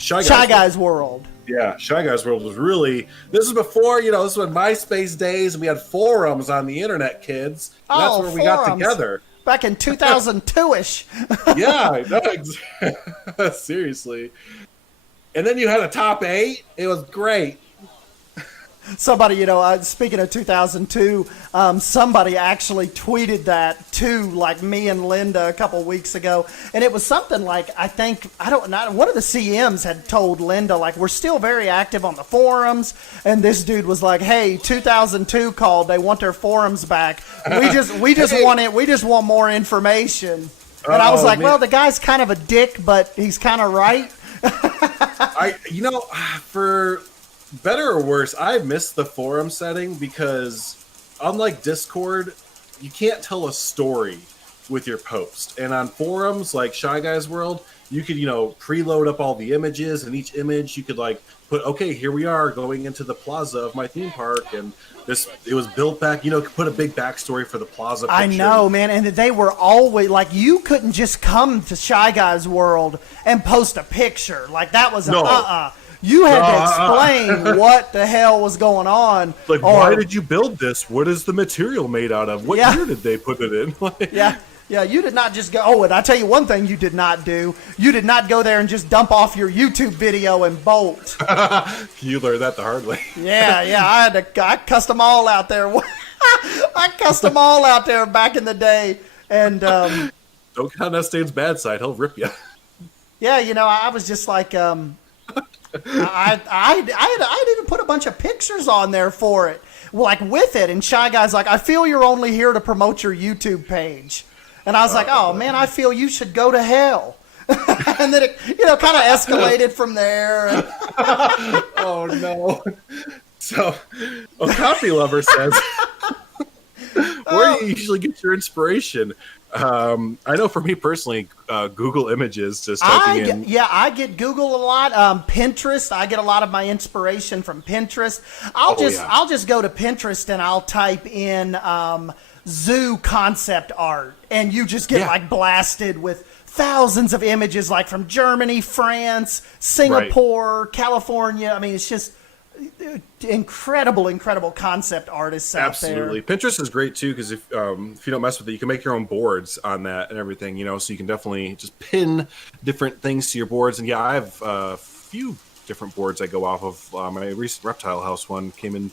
Shy Guys World? Yeah, Shy Guys World was really. This is before this was MySpace days, and we had forums on the internet, kids. And that's where we got together back in 2002ish. Yeah, seriously. And then you had a top 8. It was great. Somebody, speaking of 2002, somebody actually tweeted that too, like me and Linda a couple weeks ago, and it was something like one of the CMs had told Linda like we're still very active on the forums, and this dude was like, "Hey, 2002 called. They want their forums back. We just want more information." And I was like, "Well, the guy's kind of a dick, but he's kind of right." For better or worse, I miss the forum setting because unlike Discord, you can't tell a story with your post. And on forums like Shy Guys World, you could, preload up all the images, and each image you could like put, okay, here we are going into the plaza of my theme park, and it was built back, could put a big backstory for the plaza picture. I know, man, and they were always like, you couldn't just come to Shy Guys World and post a picture. Like that was You had to explain what the hell was going on. Like, why did you build this? What is the material made out of? What year did they put it in? Yeah, you did not just go, and I tell you one thing you did not do. You did not go there and just dump off your YouTube video and bolt. You learned that the hard way. I cussed them all out there. I cussed them all out there back in the day. And don't count Estane's bad side. He'll rip you. Yeah, I was just like, I'd even put a bunch of pictures on there for it, like with it. And Shy Guy's like, I feel you're only here to promote your YouTube page. And I was like, oh, man, I feel you should go to hell. And then it, kind of escalated from there. Oh, no. So, a coffee lover says, where do you usually get your inspiration? I know for me personally, Google Images, just typing in. Yeah, I get Google a lot. Pinterest, I get a lot of my inspiration from Pinterest. I'll just go to Pinterest and I'll type in zoo concept art, and you just get like blasted with thousands of images, like from Germany, France, Singapore, California. I mean, it's just incredible concept artists out there. Absolutely. Pinterest is great too, because if you don't mess with it, you can make your own boards on that and everything, so you can definitely just pin different things to your boards. And I have a few different boards I go off of. My recent reptile house one came in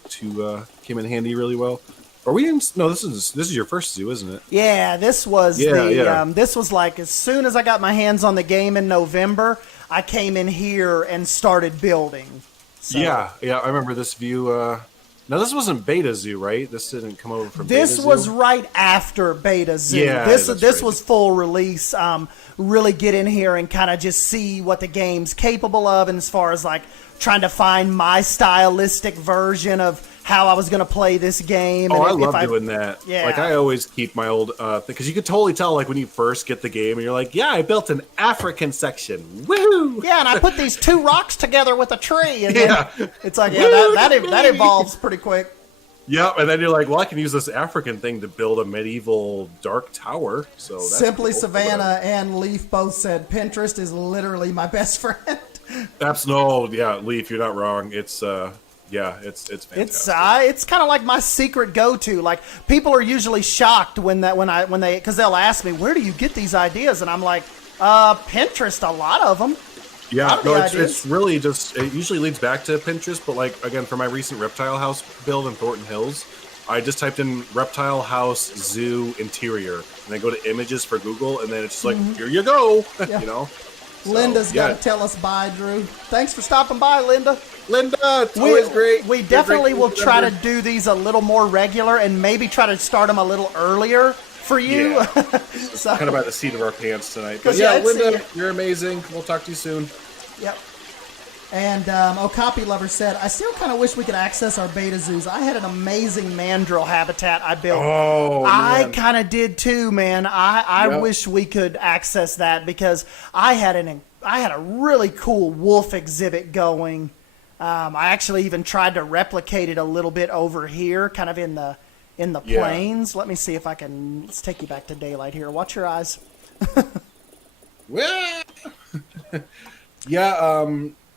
handy really well. Are we in? No, this is your first zoo, isn't it? Yeah, this was this was like as soon as I got my hands on the game in November, I came in here and started building. So. Yeah, I remember this view. Now, this wasn't Beta Zoo, right? This didn't come over from Beta Zoo? This was right after Beta Zoo. Yeah, this was full release. Really get in here and kind of just see what the game's capable of, and as far as like trying to find my stylistic version of how I was going to play this game. Oh, and I love doing that. Yeah. Like, I always keep my old thing, because you could totally tell, like, when you first get the game, and you're like, yeah, I built an African section. Woohoo! Yeah, and I put these two rocks together with a tree. And then it's like, that evolves pretty quick. Yep, and then you're like, well, I can use this African thing to build a medieval dark tower. So that's Simply cool. Savannah and Leaf both said Pinterest is literally my best friend. Leaf, you're not wrong. It's fantastic. It's kind of like my secret go-to. Like, people are usually shocked because they'll ask me, where do you get these ideas? And I'm like, Pinterest, a lot of them. Yeah, no, it's really just, it usually leads back to Pinterest, but like, again, for my recent reptile house build in Thornton Hills, I just typed in reptile house zoo interior, and then go to images for Google, and then it's just like, here you go, So, Linda's got to tell us bye, Drew. Thanks for stopping by, Linda. It's always great. We definitely will try to do these a little more regular, and maybe try to start them a little earlier for you. Yeah. So, kind of by the seat of our pants tonight. But Linda, you're amazing. We'll talk to you soon. Yep. And Okapi Lover said, I still kind of wish we could access our beta zoos. I had an amazing mandrill habitat I built. Oh, I kind of did too, man. I wish we could access that, because I had a really cool wolf exhibit going. I actually even tried to replicate it a little bit over here, kind of in the plains. Let me see if I can. Let's take you back to daylight here. Watch your eyes.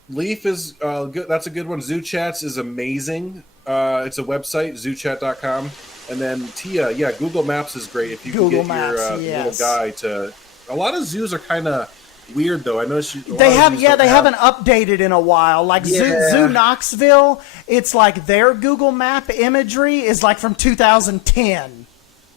Leaf is good. That's a good one. Zoo Chats is amazing. It's a website, zoochat.com. And then Tia, Google Maps is great. If you can get your little guy to. A lot of zoos are kind of weird, though. I know they haven't updated in a while. Like Zoo Knoxville, it's like their Google Map imagery is like from 2010.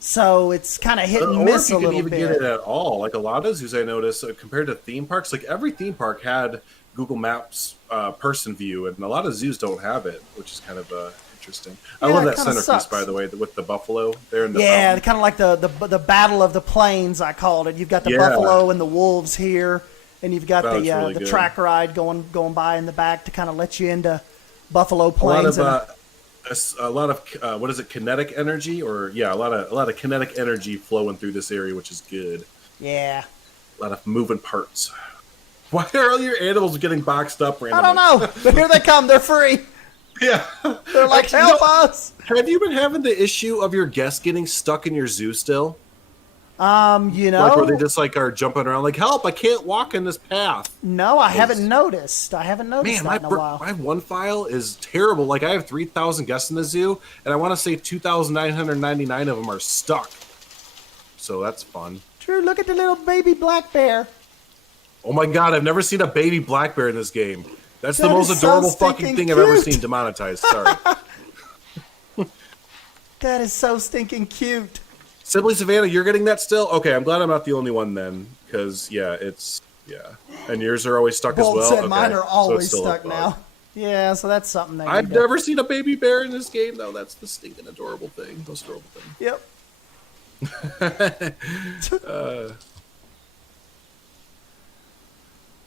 So it's kind of hit and miss a little bit. Or if you can even get it at all. Like a lot of zoos I noticed, compared to theme parks, like every theme park had Google Maps person view, and a lot of zoos don't have it, which is kind of interesting. I love that centerpiece, by the way, with the buffalo there in the fountain. Kind of like the Battle of the Plains, I called it. You've got the buffalo and the wolves here, and you've got the track ride going by in the back to kind of let you into Buffalo Plains. a lot of what is it, kinetic energy, or yeah, a lot of kinetic energy flowing through this area, which is good. Yeah. A lot of moving parts. Why are all your animals getting boxed up randomly? I don't know, but here they come. They're free. Yeah. They're like, help us. Have you been having the issue of your guests getting stuck in your zoo still? You know, like where they just like are jumping around, like, help! I can't walk in this path. No, I haven't noticed. I haven't noticed that in a while. My one file is terrible. Like, I have 3,000 guests in the zoo, and I want to say 2,999 of them are stuck. So that's fun. True. Look at the little baby black bear. Oh my god! I've never seen a baby black bear in this game. That's the most adorable fucking thing I've ever seen demonetized. Sorry. That is so stinking cute. Sibley Savannah, you're getting that still? Okay, I'm glad I'm not the only one then, because yeah, and yours are always stuck Bolt as well. said Okay. mine are always so stuck now. Yeah, so that's something. I've never seen a baby bear in this game though. That's the stinking adorable thing. Most adorable thing. Yep.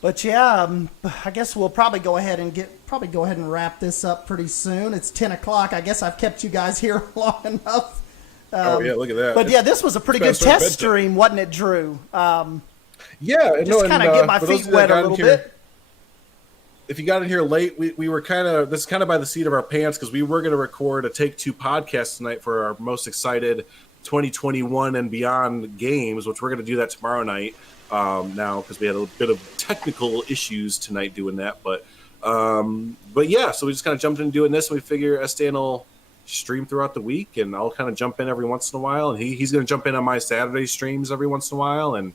But yeah, I guess we'll probably go ahead and wrap this up pretty soon. It's 10 o'clock. I guess I've kept you guys here long enough. Oh yeah, look at that. But yeah, this was a pretty good test stream, wasn't it, Drew? Yeah, just kind of get my feet wet a little bit. If you got in here late, we were this is kind of by the seat of our pants, because we were going to record a Take-Two podcast tonight for our most excited 2021 and beyond games, which we're going to do that tomorrow night. Now, because we had a bit of technical issues tonight doing that, but yeah, so we just kind of jumped into doing this, and we figure Estan will stream throughout the week, and I'll kind of jump in every once in a while, and he's going to jump in on my Saturday streams every once in a while, and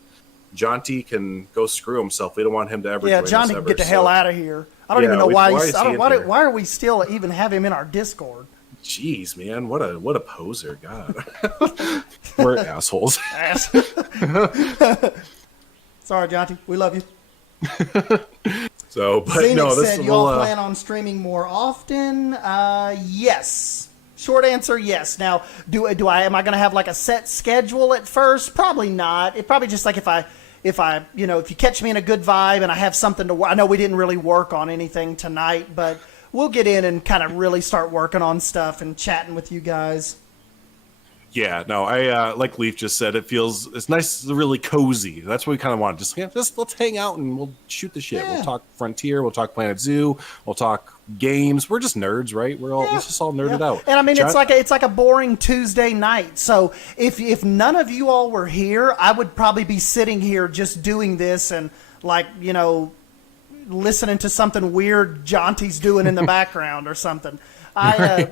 Jonty can go screw himself. We don't want him to ever. Yeah, Jonty can get the hell out of here. I don't even know why are we still even have him in our Discord? Jeez, man, what a poser! God, we're assholes. Sorry, Jonty, we love you. So, but Zenix no, this said you all plan on streaming more often. Yes. Short answer, yes. Now, am I going to have like a set schedule at first? Probably not. It probably just like if you catch me in a good vibe and I have something to. I know we didn't really work on anything tonight, but we'll get in and kind of really start working on stuff and chatting with you guys. Yeah, no, I like Leaf just said, it's nice, really cozy. That's what we kind of want. Just let's hang out and we'll shoot the shit. Yeah. We'll talk Frontier, we'll talk Planet Zoo, we'll talk games. We're just nerds, right? Let's just all nerded out. And I mean, it's like a boring Tuesday night. So if none of you all were here, I would probably be sitting here just doing this and listening to something weird Jonty's doing in the background or something. We're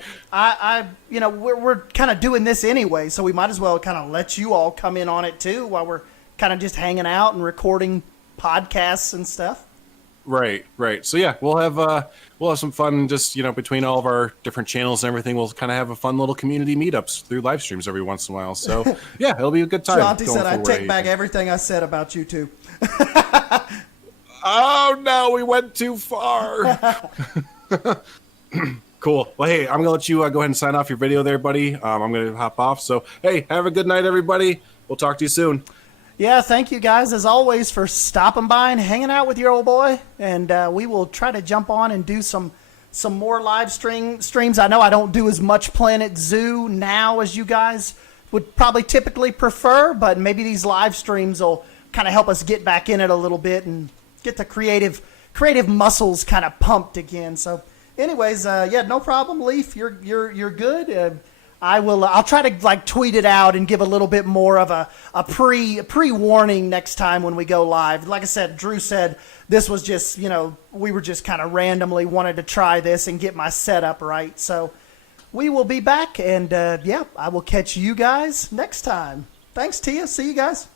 kind of doing this anyway, so we might as well kind of let you all come in on it too while we're kind of just hanging out and recording podcasts and stuff. Right. So yeah, we'll have some fun just between all of our different channels and everything. We'll kind of have a fun little community meetups through live streams every once in a while. So yeah, it'll be a good time. Jonty said I take back everything I said about you two. Oh no, we went too far. Cool. Well, hey, I'm going to let you go ahead and sign off your video there, buddy. I'm going to hop off. So, hey, have a good night, everybody. We'll talk to you soon. Yeah, thank you guys, as always, for stopping by and hanging out with your old boy. And we will try to jump on and do some more live streams. I know I don't do as much Planet Zoo now as you guys would probably typically prefer, but maybe these live streams will kind of help us get back in it a little bit and get the creative muscles kind of pumped again. So, anyways, yeah, no problem, Leaf. You're good. I'll try to tweet it out and give a little bit more of a pre-warning next time when we go live. Like I said, Drew said this was just, we were just kind of randomly wanted to try this and get my setup right. So we will be back, and yeah, I will catch you guys next time. Thanks, Tia. See you guys.